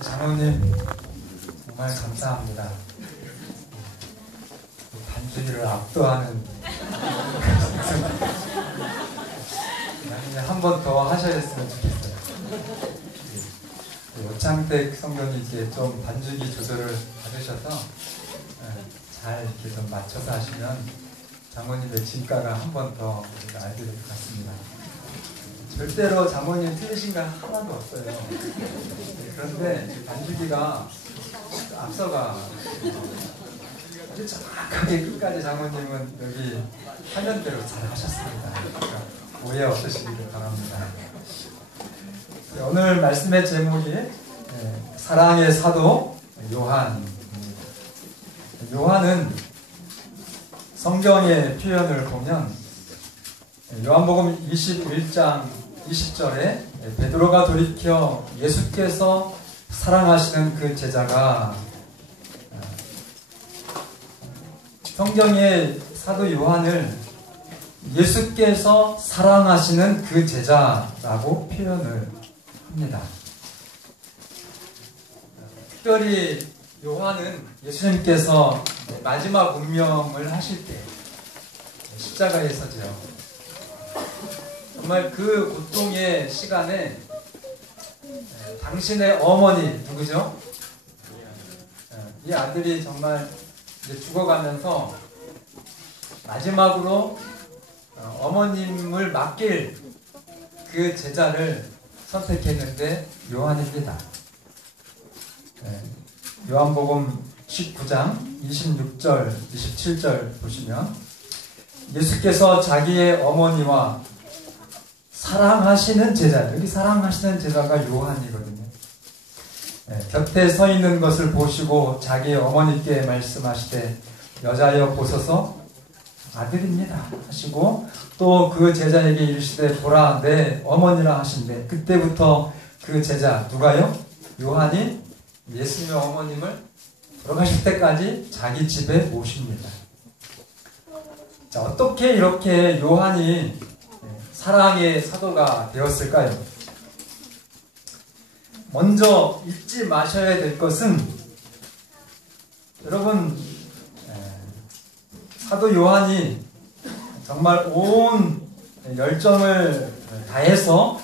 장로님 정말 감사합니다. 반주기를 압도하는 한 번 더 하셔야했으면 좋겠어요. 오창택 성도님께 좀 반주기 조절을 받으셔서 잘 이렇게 좀 맞춰서 하시면 장모님의 진가가 한 번 더 우리가 알게 될 것 같습니다. 절대로 장모님 틀리신 거 하나도 없어요. 그런데 반주기가 앞서가 아주 정확하게 끝까지 장모님은 여기 화면대로 잘 하셨습니다. 그러니까 오해 없으시기를 바랍니다. 오늘 말씀의 제목이 사랑의 사도 요한입니다. 요한은 성경의 표현을 보면 요한복음 21장 20절에 베드로가 돌이켜 예수께서 사랑하시는 그 제자가, 성경의 사도 요한을 예수께서 사랑하시는 그 제자라고 표현을 합니다. 특별히 요한은 예수님께서 마지막 운명을 하실 때 십자가에 서죠. 정말 그 고통의 시간에 당신의 어머니 누구죠? 이 아들이 정말 이제 죽어가면서 마지막으로 어머님을 맡길 그 제자를 선택했는데 요한입니다. 요한복음 19장 26절 27절 보시면 예수께서 자기의 어머니와 사랑하시는 제자, 여기 사랑하시는 제자가 요한이거든요. 곁에 서 있는 것을 보시고 자기의 어머니께 말씀하시되 여자여 보소서 아들입니다 하시고, 또 그 제자에게 이르시되 보라 내 어머니라 하신대. 그때부터 그 제자 누가요? 요한이 예수님의 어머님을 돌아가실 때까지 자기 집에 모십니다. 자, 어떻게 이렇게 요한이 사랑의 사도가 되었을까요? 먼저 잊지 마셔야 될 것은, 여러분, 사도 요한이 정말 온 열정을 다해서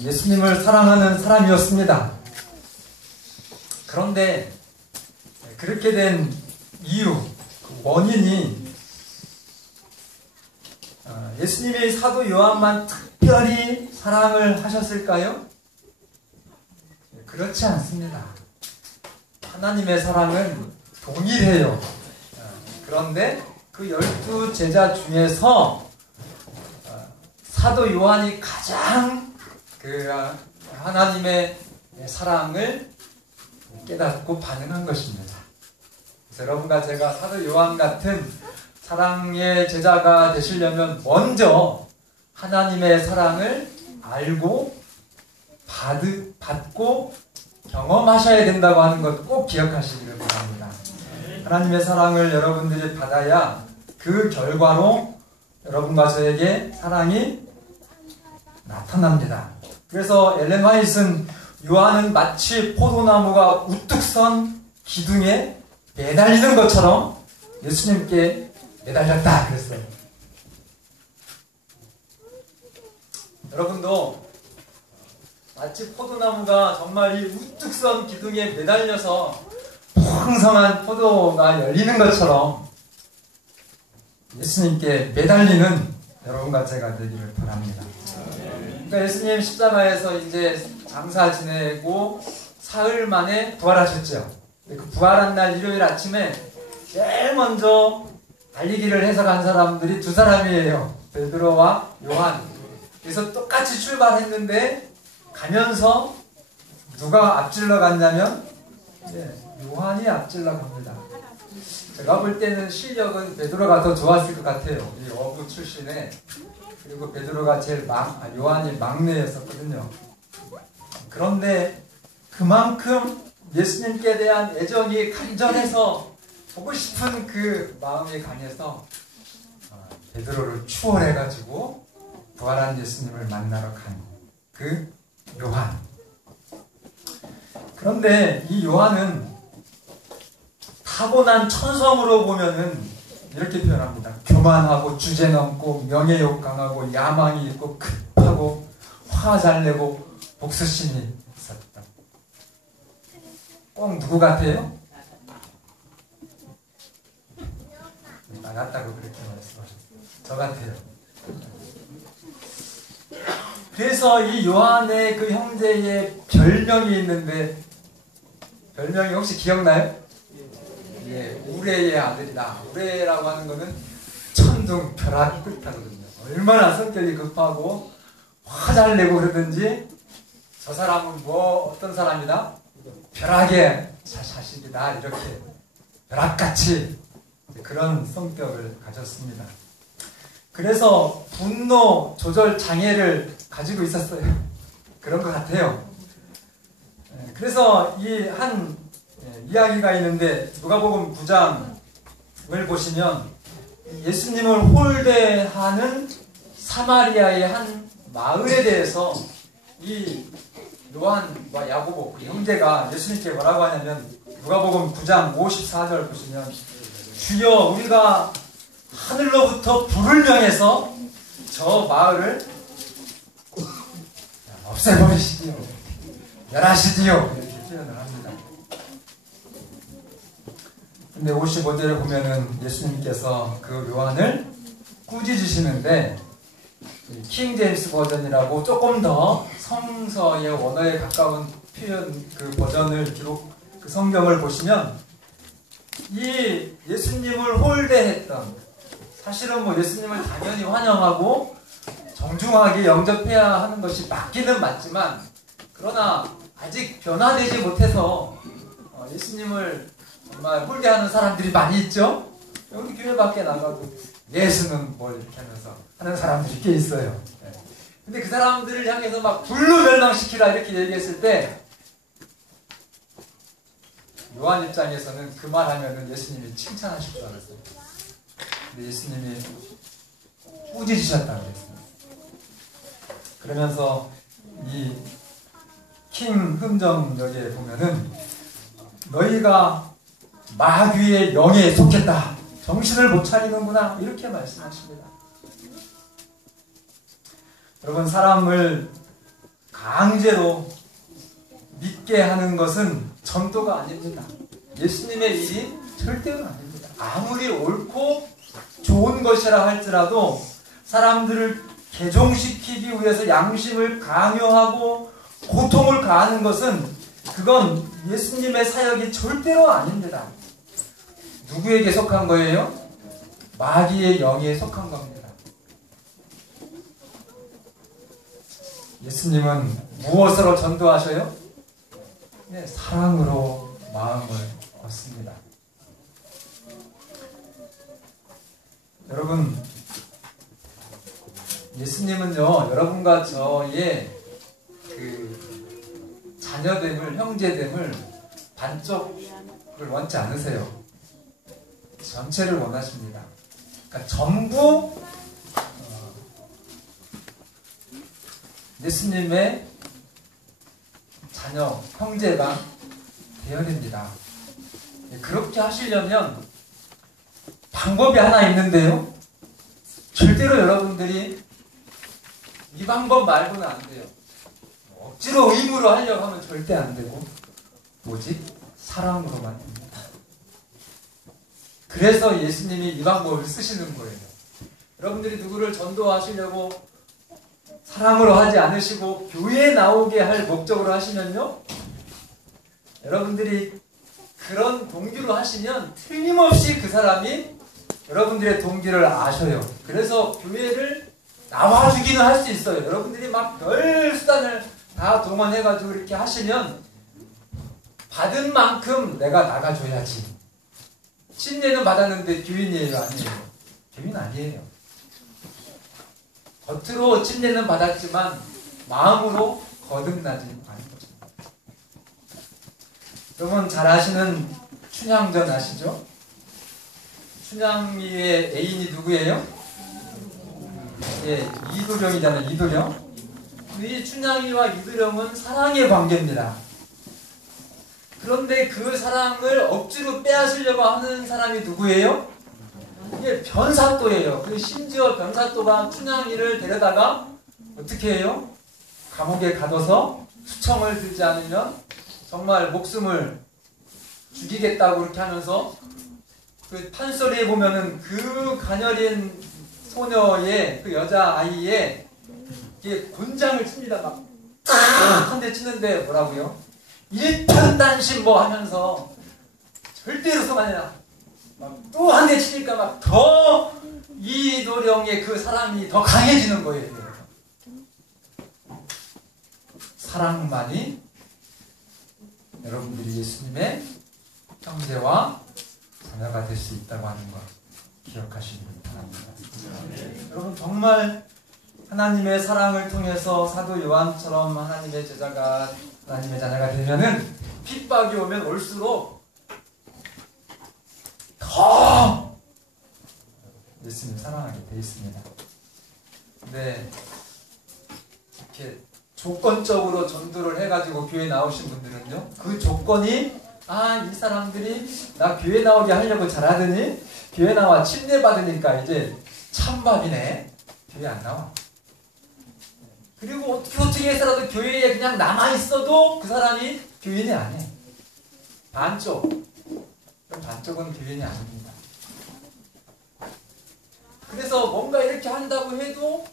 예수님을 사랑하는 사람이었습니다. 그런데 그렇게 된 이유, 그 원인이 예수님이 사도 요한만 특별히 사랑을 하셨을까요? 그렇지 않습니다. 하나님의 사랑은 동일해요. 그런데 그 12 제자 중에서 사도 요한이 가장 그 하나님의 사랑을 깨닫고 반응한 것입니다. 그래서 여러분과 제가 사도 요한 같은 사랑의 제자가 되시려면 먼저 하나님의 사랑을 알고 받고 경험하셔야 된다고 하는 것 꼭 기억하시기를 바랍니다. 하나님의 사랑을 여러분들이 받아야 그 결과로 여러분과 저에게 사랑이 나타납니다. 그래서 엘렌 화이트는 요한은 마치 포도나무가 우뚝 선 기둥에 매달리는 것처럼 예수님께 매달렸다 그랬어요. 여러분도 마치 포도나무가 정말 이 우뚝 선 기둥에 매달려서 풍성한 포도가 열리는 것처럼 예수님께 매달리는 여러분과 제가 되기를 바랍니다. 그러니까 예수님 십자가에서 이제 장사 지내고 사흘 만에 부활하셨죠. 그 부활한 날 일요일 아침에 제일 먼저 달리기를 해서 간 사람들이 두 사람이에요. 베드로와 요한. 그래서 똑같이 출발했는데 가면서 누가 앞질러 갔냐면 요한이 앞질러 갑니다. 제가 볼 때는 실력은 베드로가 더 좋았을 것 같아요. 이 어부 출신에. 그리고 베드로가 요한이 막내였었거든요. 그런데 그만큼 예수님께 대한 애정이 간절해서 보고 싶은 그 마음이 강해서 베드로를 추월해가지고 부활한 예수님을 만나러 간 그 요한. 그런데 이 요한은 타고난 천성으로 보면은 이렇게 표현합니다. 교만하고 주제넘고 명예욕 강하고 야망이 있고 급하고 화 잘 내고 복수심이 있었다. 꼭 누구 같아요? 나 같다고 그렇게 말씀하셨어요. 저 같아요. 그래서 이 요한의 그 형제의 별명이 있는데, 별명이 혹시 기억나요? 예, 우레의 아들이다. 우레라고 하는 거는 천둥 벼락 뜻하거든요. 얼마나 성격이 급하고 화 잘 내고 그러든지, 저 사람은 뭐 어떤 사람이다? 벼락의 자식이다. 이렇게 벼락같이 그런 성격을 가졌습니다. 그래서 분노 조절 장애를 가지고 있었어요. 그런 것 같아요. 그래서 이 한 이야기가 있는데, 누가복음 9장을 보시면 예수님을 홀대하는 사마리아의 한 마을에 대해서 이 요한과 야고보 그 형제가 예수님께 뭐라고 하냐면, 누가복음 9장 54절 보시면, 주여 우리가 하늘로부터 불을 명해서 저 마을을 없애버리시디요, 멸하시디요, 이렇게 표현을 합니다. 근데 55절에 보면은 예수님께서 그 요한을 꾸짖으시는데, 킹 제임스 버전이라고 조금 더 성서의 원어에 가까운 표현 그 버전을 그 성경을 보시면, 이 예수님을 홀대했던, 사실은 뭐 예수님을 당연히 환영하고 정중하게 영접해야 하는 것이 맞기는 맞지만, 그러나 아직 변화되지 못해서 예수님을 정말 홀대하는 사람들이 많이 있죠. 여기 교회 밖에 나가도 예수는 뭘 이렇게 하면서 하는 사람들이 꽤 있어요. 근데 그 사람들을 향해서 막 불로 멸망시키라 이렇게 얘기했을 때, 요한 입장에서는 그 말하면은 예수님이 칭찬하실 줄 알았어요. 근데 예수님이 꾸짖으셨다고 그랬어요. 그러면서 이 킹 흠정역에 보면은, 너희가 마귀의 영에 속했다, 정신을 못 차리는구나, 이렇게 말씀하십니다. 여러분, 사람을 강제로 믿게 하는 것은 전도가 아닙니다. 예수님의 일이 절대로 아닙니다. 아무리 옳고 좋은 것이라 할지라도 사람들을 개종시키기 위해서 양심을 강요하고 고통을 가하는 것은, 그건 예수님의 사역이 절대로 아닙니다. 누구에게 속한 거예요? 마귀의 영에 속한 겁니다. 예수님은 무엇으로 전도하셔요? 네, 사랑으로 마음을 얻습니다. 여러분, 예수님은요, 여러분과 저의 그 자녀됨을, 형제됨을 반쪽을 원치 않으세요. 전체를 원하십니다. 그러니까 전부 예수님의 자녀, 형제가 되어야 됩니다. 그렇게 하시려면 방법이 하나 있는데요, 절대로 여러분들이 이 방법 말고는 안 돼요. 억지로 의무로 하려고 하면 절대 안 되고, 오직 사랑으로만 됩니다. 그래서 예수님이 이 방법을 쓰시는 거예요. 여러분들이 누구를 전도하시려고 사랑으로 하지 않으시고 교회에 나오게 할 목적으로 하시면요, 여러분들이 그런 동기로 하시면 틀림없이 그 사람이 여러분들의 동기를 아셔요. 그래서 교회를 나와주기는 할 수 있어요. 여러분들이 막 별 수단을 다 동원해가지고 이렇게 하시면 받은 만큼 내가 나가줘야지. 침례는 받았는데 교인이에요, 아니에요? 교인 아니에요. 겉으로 침례는 받았지만 마음으로 거듭나지 않은 거죠. 여러분 잘 아시는 춘향전 아시죠? 춘향이의 애인이 누구예요? 예, 이두령이잖아요. 이두령. 이 춘향이와 이두령은 사랑의 관계입니다. 그런데 그 사랑을 억지로 빼앗으려고 하는 사람이 누구예요? 이게 변사또예요. 그 심지어 변사또가 춘향이를 데려다가 어떻게 해요? 감옥에 가둬서 수청을 들지 않으면 정말 목숨을 죽이겠다고 그렇게 하면서 그 판소리에 보면은 그 가녀린 소녀의 그 여자아이의 이게 곤장을 칩니다. 막 한대 치는데 뭐라고요? 일편단심 뭐 하면서 절대로 성하냐 또 한 대 치니까 막 더 이도령의 그 사랑이 더 강해지는 거예요. 사랑만이 여러분들이 예수님의 형제와 자녀가 될 수 있다고 하는 것 기억하시기 바랍니다. 여러분 정말 하나님의 사랑을 통해서 사도 요한처럼 하나님의 제자가 하나님의 자녀가 되면은 핍박이 오면 올수록 더 예수님 사랑하게 돼 있습니다. 근데 이렇게 조건적으로 전도를 해가지고 교회 나오신 분들은요, 그 조건이 이 사람들이 나 교회 나오게 하려고 잘하더니 교회 나와 침례받으니까 이제 찬밥이네. 교회 안 나와. 그리고 어떻게 해서라도 교회에 그냥 남아있어도 그 사람이 교인이 아니에요. 반쪽은 교인이 아닙니다. 그래서 뭔가 이렇게 한다고 해도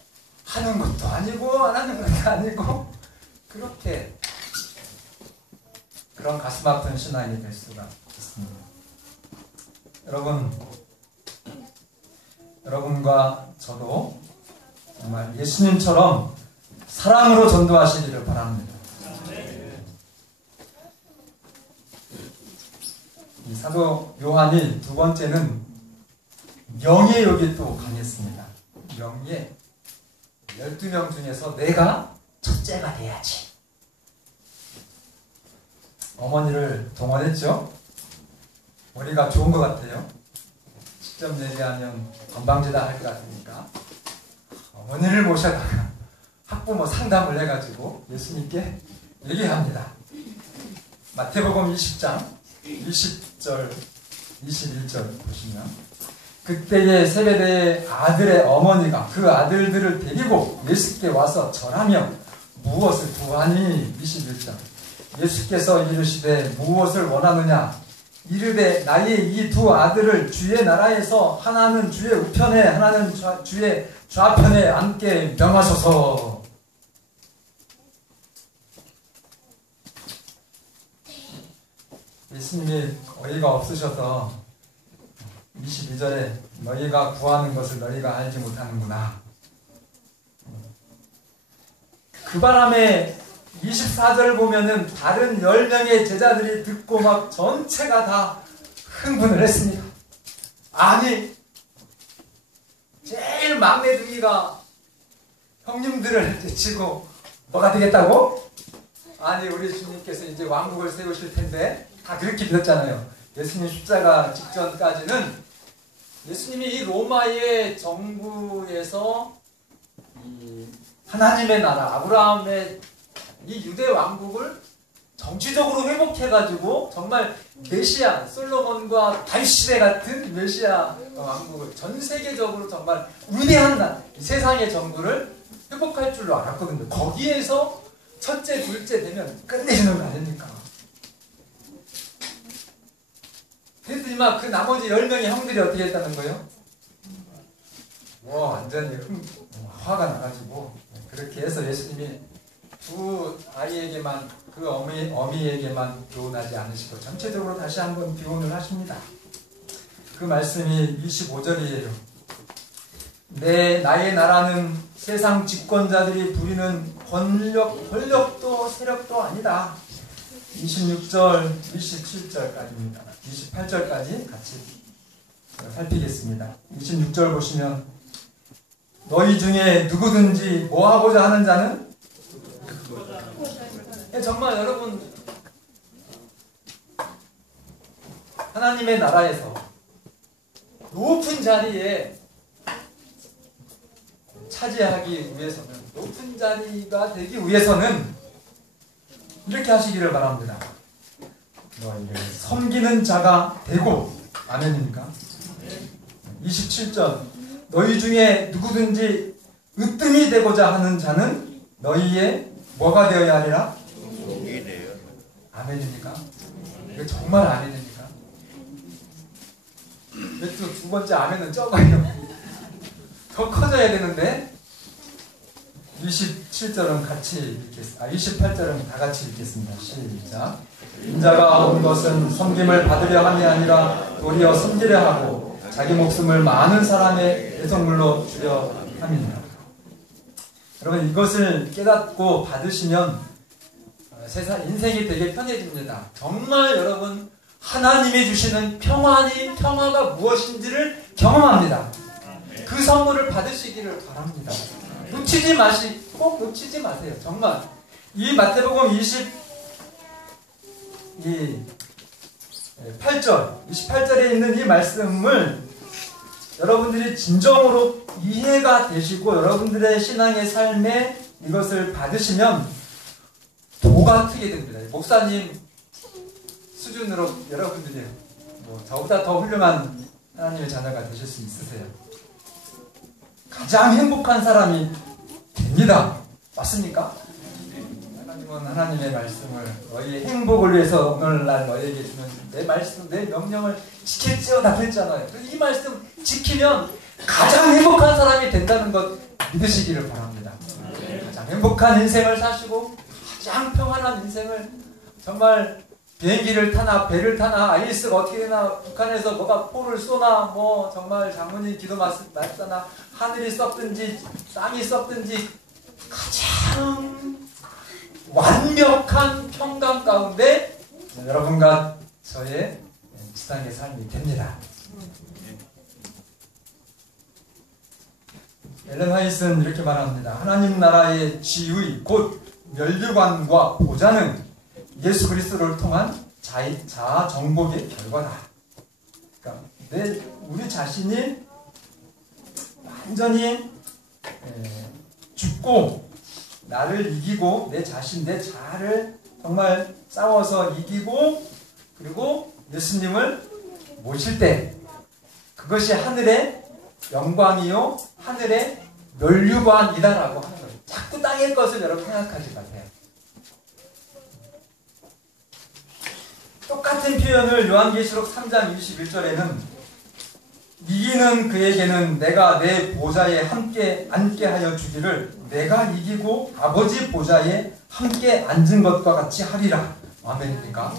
하는 것도 아니고 안 하는 것도 아니고 그렇게 그런 가슴 아픈 신앙이 될 수가 있습니다. 여러분과 저도 정말 예수님처럼 사랑으로 전도하시기를 바랍니다. 이 사도 요한이 두 번째는 명예욕이 또 강했습니다. 명예 12명 중에서 내가 첫째가 돼야지. 어머니를 동원했죠. 머리가 좋은 것 같아요. 직접 얘기하면 건방지다 할 것 같으니까 어머니를 모셔다가 학부모 상담을 해가지고 예수님께 얘기합니다. 마태복음 20장 20절 21절 보시면 그때에 세베대의 아들의 어머니가 그 아들들을 데리고 예수께 와서 절하며 무엇을 구하니? 21절 예수께서 이르시되 무엇을 원하느냐? 이르되 나의 이 두 아들을 주의 나라에서 하나는 주의 우편에 하나는 주의 좌편에 앉게 명하소서. 예수님이 어이가 없으셔서 22절에 너희가 구하는 것을 너희가 알지 못하는구나. 그 바람에 24절 보면은 다른 10명의 제자들이 듣고 막 전체가 다 흥분을 했습니다. 아니, 제일 막내둥이가 형님들을 제치고 뭐가 되겠다고? 아니, 우리 주님께서 이제 왕국을 세우실 텐데 다 그렇게 믿었잖아요. 예수님 십자가 직전까지는 예수님이 이 로마의 정부에서 이 하나님의 나라, 아브라함의 이 유대 왕국을 정치적으로 회복해가지고 정말 메시아, 솔로몬과 다윗시대 같은 메시아 왕국을 전 세계적으로 정말 위대한 나라, 세상의 정부를 회복할 줄로 알았거든요. 거기에서 첫째, 둘째 되면 끝내주는 거 아닙니까? 그랬더니 막 그 나머지 10명의 형들이 어떻게 했다는 거예요? 완전히 화가 나가지고 그렇게 해서 예수님이 두 아이에게만 그 어미에게만 교훈하지 않으시고 전체적으로 다시 한번 교훈을 하십니다. 그 말씀이 25절이에요. 나의 나라는 세상 집권자들이 부리는 권력도 세력도 아니다. 26절, 27절까지입니다. 28절까지 같이 살피겠습니다. 26절 보시면 너희 중에 누구든지 뭐 하고자 하는 자는 정말 여러분 하나님의 나라에서 높은 자리에 차지하기 위해서는 높은 자리가 되기 위해서는 이렇게 하시기를 바랍니다. 너희를 섬기는 자가 되고. 아멘입니까? 27절 너희 중에 누구든지 으뜸이 되고자 하는 자는 너희의 뭐가 되어야 하리라? 아멘입니까? 이거 정말 아멘입니까? 왜 또 두 번째 아멘은 적어요? 더 커져야 되는데. 27절은 같이 읽겠습니다. 28절은 다 같이 읽겠습니다. 시작. 인자가 온 것은 섬김을 받으려 함이 아니라 도리어 섬기려 하고 자기 목숨을 많은 사람의 대성물로 주려 함이니라. 여러분, 이것을 깨닫고 받으시면 세상 인생이 되게 편해집니다. 정말 여러분, 하나님이 주시는 평화가 무엇인지를 경험합니다. 그 선물을 받으시기를 바랍니다. 꼭 놓치지 마세요. 정말. 이 마태복음 28절에 있는 이 말씀을 여러분들이 진정으로 이해가 되시고 여러분들의 신앙의 삶에 이것을 받으시면 도가 트게 됩니다. 목사님 수준으로 여러분들이 저보다 더 훌륭한 하나님의 자녀가 되실 수 있으세요. 가장 행복한 사람이 됩니다. 맞습니까? 하나님은 하나님의 말씀을 너희의 행복을 위해서 오늘날 너희에게 주는 내 말씀, 내 명령을 지킬지어다 그랬잖아요. 이 말씀 지키면 가장 행복한 사람이 된다는 것 믿으시기를 바랍니다. 가장 행복한 인생을 사시고 가장 평안한 인생을, 정말 비행기를 타나 배를 타나 아이스가 어떻게 되나 북한에서 뭐가 포를 쏘나 정말 장모님 기도 맞다나 하늘이 썩든지 땅이 썩든지 가장 완벽한 평강 가운데 여러분과 저의 지상의 삶이 됩니다. 엘렌 화이트는 이렇게 말합니다. 하나님 나라의 지위 곧 면류관과 보좌는 예수 그리스도를 통한 자아 정복의 결과다. 그러니까 우리 자신이 완전히 죽고 나를 이기고 내 자신, 내 자아를 정말 싸워서 이기고 그리고 예수님을 모실 때 그것이 하늘의 영광이요 하늘의 면류관이다라고 하는 거예요. 자꾸 땅의 것을 여러분 생각하지 마세요. 똑같은 표현을 요한계시록 3장 21절에는 이기는 그에게는 내가 내 보좌에 함께 앉게 하여 주기를 내가 이기고 아버지 보좌에 함께 앉은 것과 같이 하리라. 아멘입니까?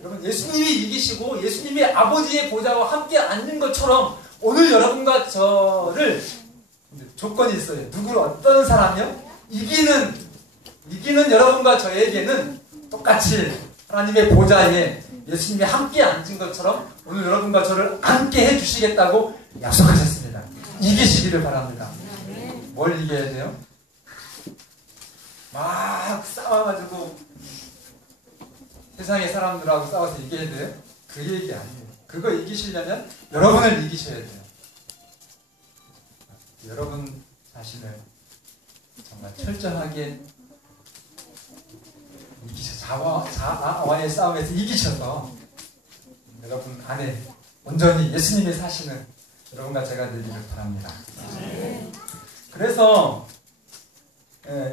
여러분, 예수님이 이기시고 예수님이 아버지의 보좌와 함께 앉는 것처럼 오늘 여러분과 저를, 조건이 있어요. 어떤 사람이요? 이기는 여러분과 저에게는 똑같이 하나님의 보좌에 예수님이 함께 앉은 것처럼 오늘 여러분과 저를 함께 해주시겠다고 약속하셨습니다. 이기시기를 바랍니다. 뭘 이겨야 돼요? 막 싸워가지고 세상의 사람들하고 싸워서 이겨야 돼요? 그 얘기 아니에요. 그거 이기시려면 여러분을 이기셔야 돼요. 여러분 자신을 정말 철저하게 자아와의 싸움에서 이기셔서 여러분 안에 온전히 예수님이 사시는 여러분과 제가 되기를 바랍니다. 그래서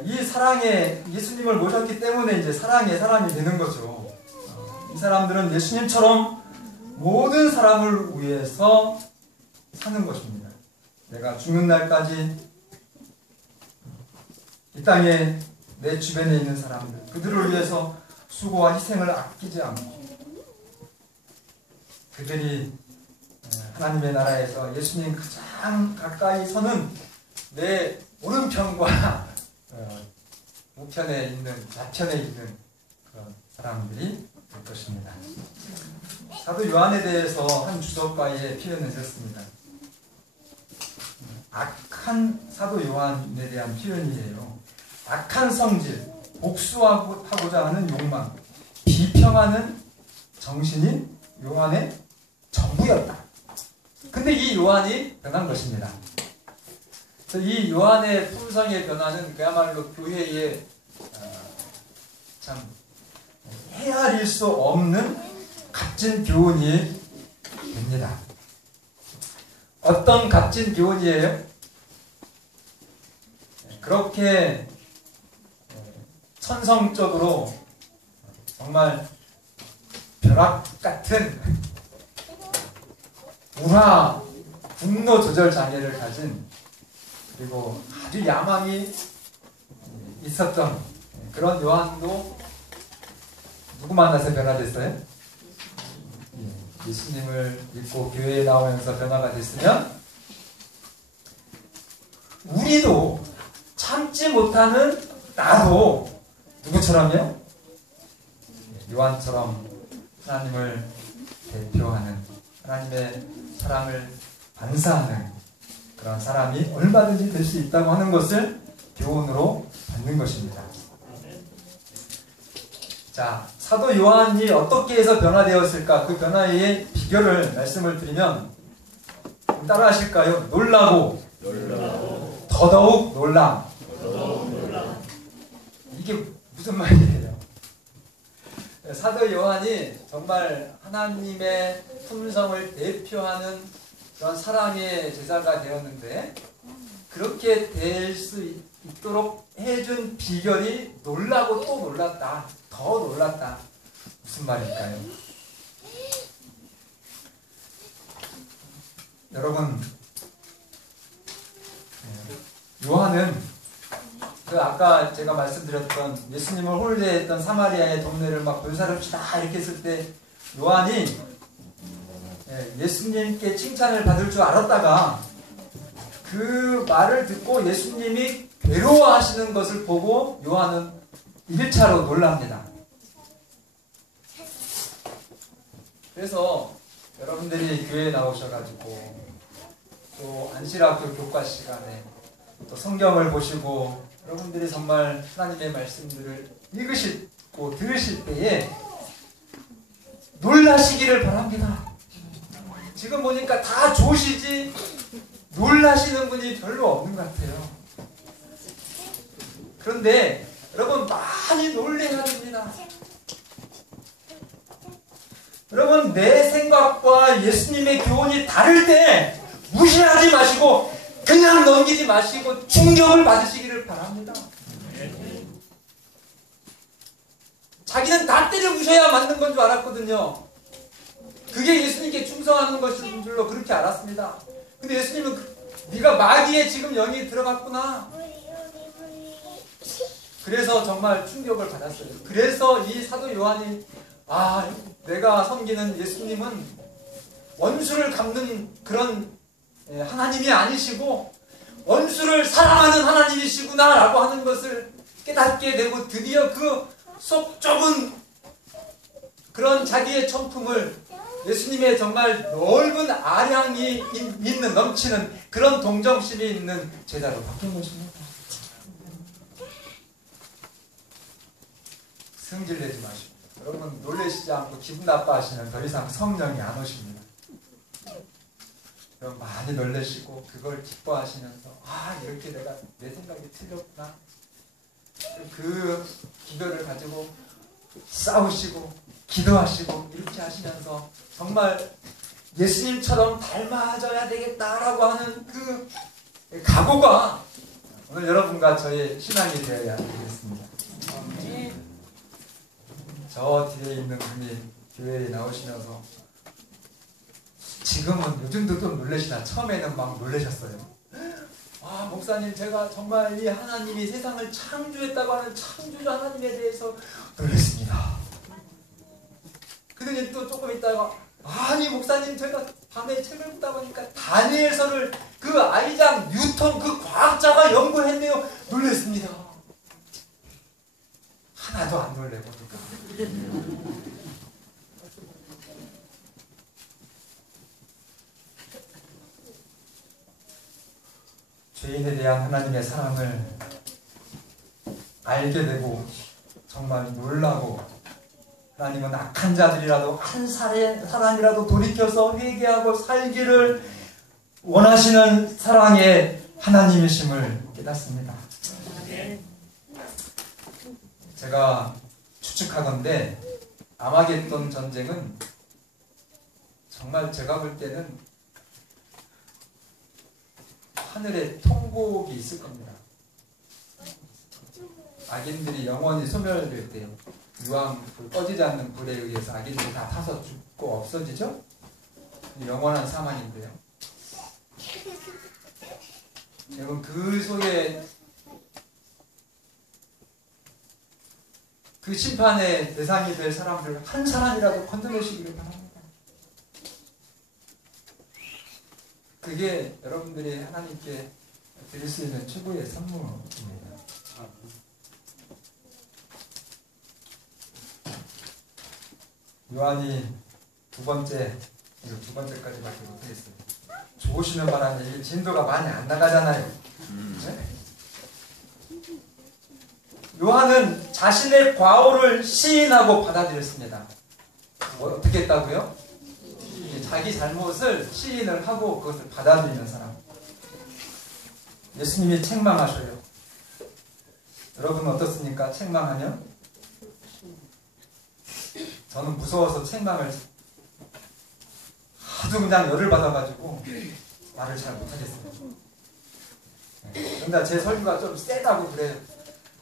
이 사랑에 예수님을 모셨기 때문에 이제 사랑의 사람이 되는 거죠. 이 사람들은 예수님처럼 모든 사람을 위해서 사는 것입니다. 내가 죽는 날까지 이 땅에 내 주변에 있는 사람들, 그들을 위해서 수고와 희생을 아끼지 않고 그들이 하나님의 나라에서 예수님 가장 가까이 서는 내 오른편과 우편에 있는, 좌편에 있는 그런 사람들이 될 것입니다. 사도 요한에 대해서 한 주석가의 표현을 했습니다. 악한 사도 요한에 대한 표현이에요. 악한 성질, 복수하고자 하는 욕망, 비평하는 정신이 요한의 전부였다. 근데 이 요한이 변한 것입니다. 이 요한의 품성의 변화는 그야말로 교회의 참 헤아릴 수 없는 값진 교훈이 됩니다. 어떤 값진 교훈이에요? 그렇게 천성적으로 정말 벼락 같은 우화 분노 조절 장애를 가진, 그리고 아주 야망이 있었던 그런 요한도 누구 만나서 변화됐어요? 예수님을 믿고 교회에 나오면서 변화가 됐으면 우리도 참지 못하는 나도 누구처럼요? 요한처럼 하나님을 대표하는, 하나님의 사랑을 반사하는 그런 사람이 얼마든지 될 수 있다고 하는 것을 교훈으로 받는 것입니다. 자, 사도 요한이 어떻게 해서 변화되었을까? 그 변화의 비결을 말씀을 드리면 따라 하실까요? 놀라고 더더욱 놀람. 이게 무슨 말이에요? 사도 요한이 정말 하나님의 품성을 대표하는 그런 사랑의 제자가 되었는데, 그렇게 될 수 있도록 해준 비결이 놀라고 또 놀랐다, 더 놀랐다. 무슨 말일까요? 여러분, 요한은 아까 제가 말씀드렸던 예수님을 홀대했던 사마리아의 동네를 막 불사릅시다 이렇게 했을 때 요한이 예수님께 칭찬을 받을 줄 알았다가 그 말을 듣고 예수님이 괴로워하시는 것을 보고 요한은 1차로 놀랍니다. 그래서 여러분들이 교회에 나오셔가지고 또 안실학교 교과 시간에 또 성경을 보시고 여러분들이 정말 하나님의 말씀들을 읽으시고 들으실 때에 놀라시기를 바랍니다. 지금 보니까 다 좋으시지 놀라시는 분이 별로 없는 것 같아요. 그런데 여러분 많이 놀래야 됩니다. 여러분 내 생각과 예수님의 교훈이 다를 때 무시하지 마시고 그냥 넘기지 마시고 충격을 받으시기를 바랍니다. 자기는 다 때려 부셔야 맞는 건 줄 알았거든요. 그게 예수님께 충성하는 것인 줄로 그렇게 알았습니다. 근데 예수님은 네가 마귀에 지금 영이 들어갔구나. 그래서 정말 충격을 받았어요. 그래서 이 사도 요한이 내가 섬기는 예수님은 원수를 갚는 그런 하나님이 아니시고 원수를 사랑하는 하나님이시구나 라고 하는 것을 깨닫게 되고 드디어 그 속 좁은 그런 자기의 천품을 예수님의 정말 넓은 아량이 있는 넘치는 그런 동정심이 있는 제자로 바뀐 것입니다. 승질내지 마시고 여러분 놀라시지 않고 기분 나빠하시면 더 이상 성령이 안 오십니다. 여러분 많이 놀라시고 그걸 기뻐하시면서 이렇게 내가 내 생각이 틀렸구나. 그 기별을 가지고 싸우시고 기도하시고 이렇게 하시면서 정말 예수님처럼 닮아져야 되겠다라고 하는 그 각오가 오늘 여러분과 저의 신앙이 되어야 되겠습니다. 저 뒤에 있는 분이 교회에 나오시면서 지금은 요즘도 좀 놀라시나 처음에는 막 놀라셨어요. 목사님 제가 정말 이 하나님이 세상을 창조했다고 하는 창조주 하나님에 대해서 놀랐습니다. 그러더니 또 조금 있다가 목사님 제가 밤에 책을 보다 보니까 다니엘서를 그 아이작 뉴턴 그 과학자가 연구했네요. 놀랐습니다. 하나도 안 놀래고 죄인에 대한 하나님의 사랑을 알게 되고 정말 놀라고 하나님은 악한 자들이라도 한 사람이라도 돌이켜서 회개하고 살기를 원하시는 사랑의 하나님이심을 깨닫습니다. 제가 추측하건대 아마겟돈 전쟁은 정말 제가 볼 때는 하늘에 통곡이 있을 겁니다. 악인들이 영원히 소멸될 때요. 유황, 꺼지지 않는 불에 의해서 악인들이 다 타서 죽고 없어지죠? 영원한 사망인데요. 여러분, 그 속에 그 심판의 대상이 될 사람들 한 사람이라도 건져내시기를 바랍니다. 그게 여러분들이 하나님께 드릴 수 있는 최고의 선물입니다. 요한이 두 번째까지밖에 못하겠어요. 좋으시는 바람에 진도가 많이 안 나가잖아요. 네? 요한은 자신의 과오를 시인하고 받아들였습니다. 어떻게 했다고요? 자기 잘못을 시인을 하고 그것을 받아들이는 사람. 예수님이 책망하셔요. 여러분은 어떻습니까? 책망하면? 저는 무서워서 책망을 하도 그냥 열을 받아가지고 말을 잘 못하겠어요. 그런데 제 설교가 좀 세다고 그래요.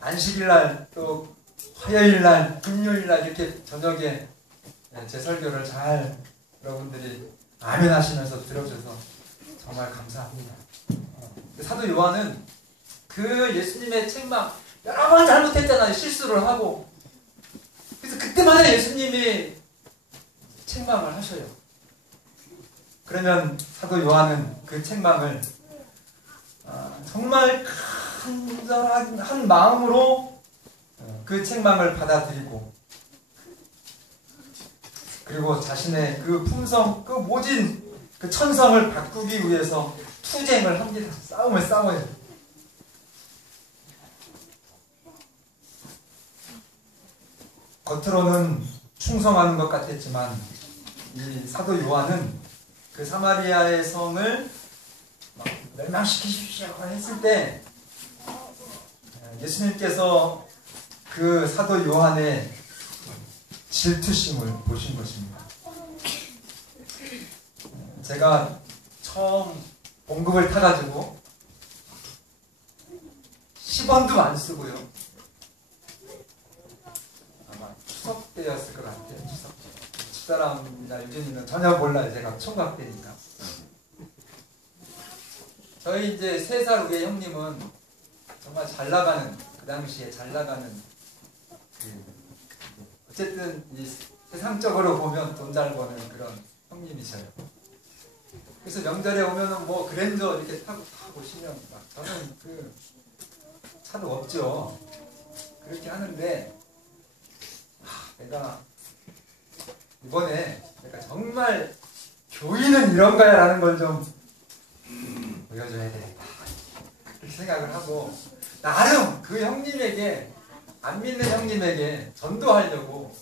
안식일날 또 화요일날 금요일날 이렇게 저녁에 제 설교를 잘 여러분들이 아멘 하시면서 들어줘서 정말 감사합니다. 사도 요한은 그 예수님의 책망 여러 번 잘못했잖아요. 실수를 하고. 그래서 그때마다 예수님이 책망을 하셔요. 그러면 사도 요한은 그 책망을 정말 한 마음으로 그 책망을 받아들이고, 그리고 자신의 그 품성, 그 모진 그 천성을 바꾸기 위해서 투쟁을 합니다. 싸움을 싸워요. 겉으로는 충성하는 것 같았지만 이 사도 요한은 그 사마리아의 성을 멸망시키십시오 했을 때 예수님께서 그 사도 요한의 질투심을 보신 것입니다. 제가 처음 봉급을 타가지고 10원도 안 쓰고요. 아마 추석 때였을 것 같아요. 추석 때. 집사람이나 유진이는 전혀 몰라요. 제가 총각 때니까. 저희 이제 3살 위의 형님은 정말 잘 나가는, 그 당시에 잘 나가는, 어쨌든 이 세상적으로 보면 돈 잘 버는 그런 형님이셔요. 그래서 명절에 오면은 뭐 그랜저 이렇게 타고 오시면 막 저는 그 차도 없죠. 그렇게 하는데 내가 이번에 내가 정말 교인은 이런 거야 라는 걸 좀 보여줘야 되겠다 그렇게 생각을 하고 나름 그 형님에게, 안 믿는 형님에게 전도하려고,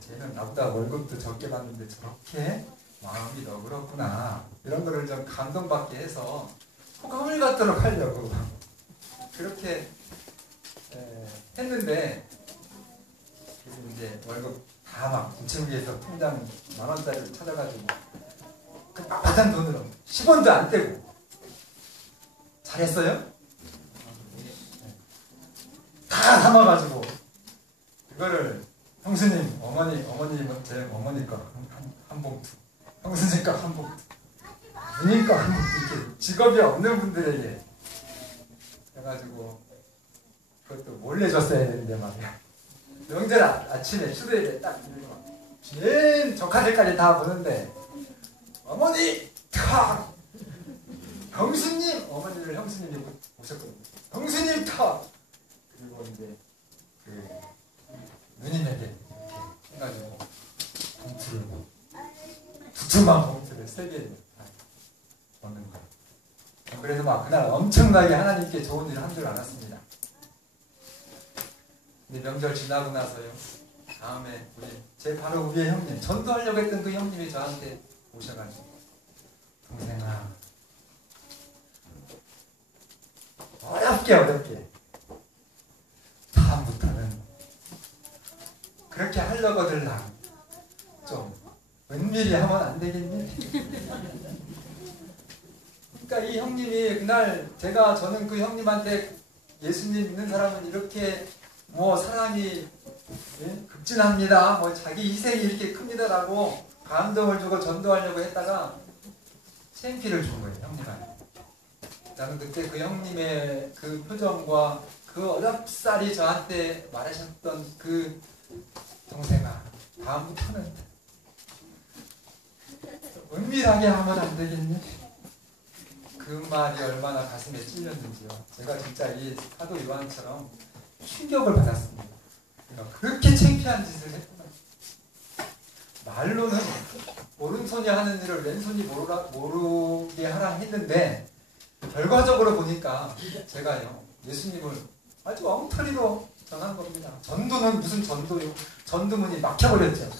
쟤는 나보다 월급도 적게 받는데 저렇게 마음이 너그럽구나 이런 거를 좀 감동받게 해서 호감을 갖도록 하려고 그렇게 했는데, 그래서 이제 월급 다 막 우체국에서 통장 10,000원짜리를 찾아가지고 그 빳빳한 돈으로 10원도 안 떼고 잘했어요? 다 담아가지고 그거를 형수님, 어머니 제 어머니 거 한 봉투, 형수님 거 한 봉투, 누님 거 한 봉투, 이렇게 직업이 없는 분들에게 해가지고 그것도 몰래 줬어야 되는데 말이야. 명절 아침에 수요일에 딱 들고 제일 조카들까지 다 보는데 어머니 탁, 형수님, 어머니를 형수님이 오셨거든요. 형수님 탁, 그리고 이제 그 누님에게 이렇게 해가지고 봉투를 두툼한 봉투를 3개 넣는 거. 그래서 막 그날 엄청나게 하나님께 좋은 일을 한 줄 알았습니다. 근데 명절 지나고 나서요, 다음에 제 바로 위에 형님, 전도하려고 했던 그 형님이 저한테 오셔가지고, 동생아, 어렵게 다음부터는 그렇게 하려고들 좀 은밀히 하면 안 되겠니? 그러니까 이 형님이 그날 저는 그 형님한테 예수님 믿는 사람은 이렇게 뭐 사랑이 극진합니다. 뭐 자기 희생이 이렇게 큽니다라고 감동을 주고 전도하려고 했다가 창피를 준 거예요, 형님한테. 나는 그때 그 형님의 그 표정과 그 어렵사리 저한테 말하셨던 그 동생아, 다음부터는 은밀하게 하면 안 되겠니? 그 말이 얼마나 가슴에 찔렸는지요. 제가 진짜 이 사도 요한처럼 충격을 받았습니다. 그렇게 창피한 짓을 했구나. 말로는 오른손이 하는 일을 왼손이 모르게 하라 했는데 결과적으로 보니까 제가요 예수님을 아주 엉터리로 전한 겁니다. 전도는 무슨 전도요? 전도문이 막혀버렸죠.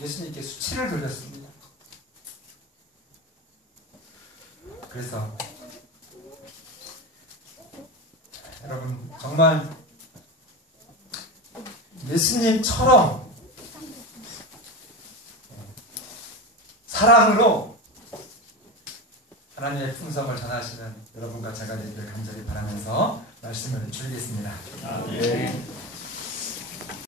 예수님께 수치를 돌렸습니다. 그래서 여러분 정말 예수님처럼 사랑으로 하나님의 풍성을 전하시는 여러분과 제가 되기를 간절히 바라면서 말씀을 줄이겠습니다. 네.